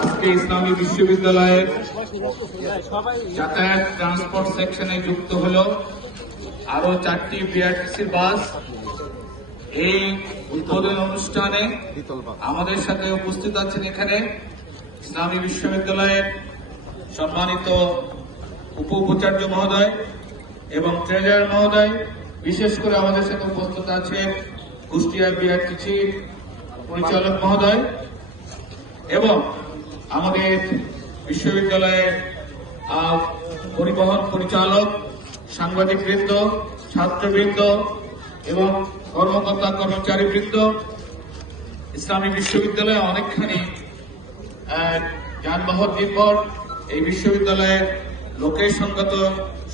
আজকে ইসলামী বিশ্ববিদ্যালয়ের যাতায়াত ট্রান্সপোর্ট সেকশনে যুক্ত হল আরও চারটি বিআরটিসির বাস। এই উদ্বোধন অনুষ্ঠানে আমাদের সাথে উপস্থিত আছেন এখানে ইসলামী বিশ্ববিদ্যালয়ের সম্মানিত উপ উপাচার্য মহোদয় এবং ট্রেজার মহোদয়। বিশেষ করে আমাদের সাথে উপস্থিত আছেন কুষ্টিয়া বিআরটিসি পরিচালক মহোদয় এবং আমাদের বিশ্ববিদ্যালয়ের পরিবহন পরিচালক সাংবাদিক বৃন্দ ছাত্রবৃন্দ এবং কর্মকর্তা কর্মচারী বৃন্দ ইসলামী বিশ্ববিদ্যালয়ে অনেকখানি যানবাহন নির্ভর। এই বিশ্ববিদ্যালয়ের লোকের সঙ্গত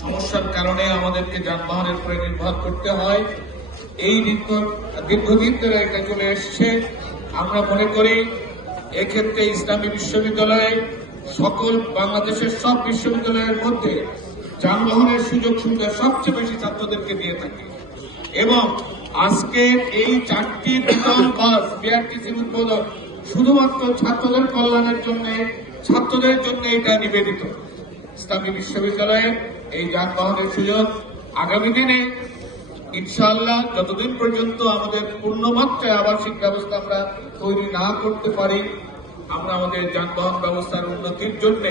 সমস্যার কারণে আমাদেরকে যানবাহনের উপরে নির্ভর করতে হয়। এই দীর্ঘ- দীর্ঘদিন ধরে এটা চলে এসছে। আমরা মনে করি এক্ষেত্রে ইসলামী বিশ্ববিদ্যালয়ে সকল বাংলাদেশের সব বিশ্ববিদ্যালয়ের মধ্যে যানবাহনের সুযোগ সুবিধা সবচেয়ে বেশি ছাত্রদেরকে দিয়ে থাকে। এবং আজকে এই চারটি বিশাল বাস, বিআরটিসির উদ্বোধন শুধুমাত্র ছাত্রদের কল্যাণের জন্য, ছাত্রদের জন্য এটা নিবেদিত। ইসলামী বিশ্ববিদ্যালয়ে এই যানবাহনের সুযোগ আগামী দিনে ইনশাআল্লাহ যতদিন পর্যন্ত আমাদের পূর্ণমাত্রায় আবাসিক ব্যবস্থা আমরা তৈরি না করতে পারি, আমরা আমাদের যানবাহন ব্যবস্থার উন্নতির জন্য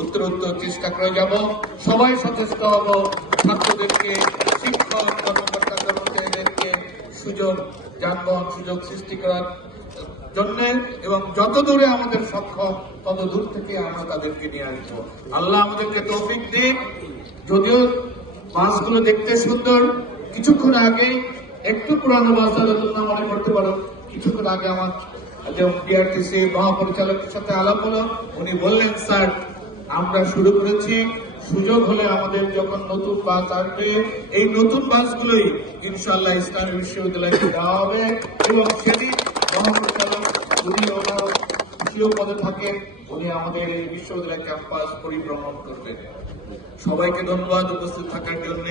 উত্তর উত্তর চেষ্টা করে যাব। সবাই সচেষ্ট হব, ছাত্রদেরকে, শিক্ষক, কর্মকর্তা, কর্মচারীদেরকে সুযোগ, যানবাহন সুযোগ সৃষ্টি করার জন্য এবং যত দূরে আমাদের সক্ষম, তত দূর থেকে আমরা তাদেরকে নিয়ে আসব। আল্লাহ আমাদেরকে তৌফিক দিন যদিও বাসগুলো দেখতে সুন্দর কিছুক্ষণ আগে, একটু পুরানো বাস হলে তোমরা মনে করতে পারো, কিছুক্ষণ আগে আমার বিআরটিসি মহাপরিচালকের সাথে আলাপ হলো। উনি বললেন, স্যার, আমরা শুরু করেছি। সুযোগ হলে আমাদের যখন নতুন বাস আসবে, এই নতুন বাসগুলোই ইনশাল্লাহ ইসলামী বিশ্ববিদ্যালয়কে দেওয়া হবে এবং সেদিন মহাপরিচালক উনি ওনার দ্বিতীয় পদে থাকেন। উনি আমাদের এই বিশ্ববিদ্যালয় ক্যাম্পাস পরিভ্রমণ করবেন। সবাইকে ধন্যবাদ উপস্থিত থাকার জন্য।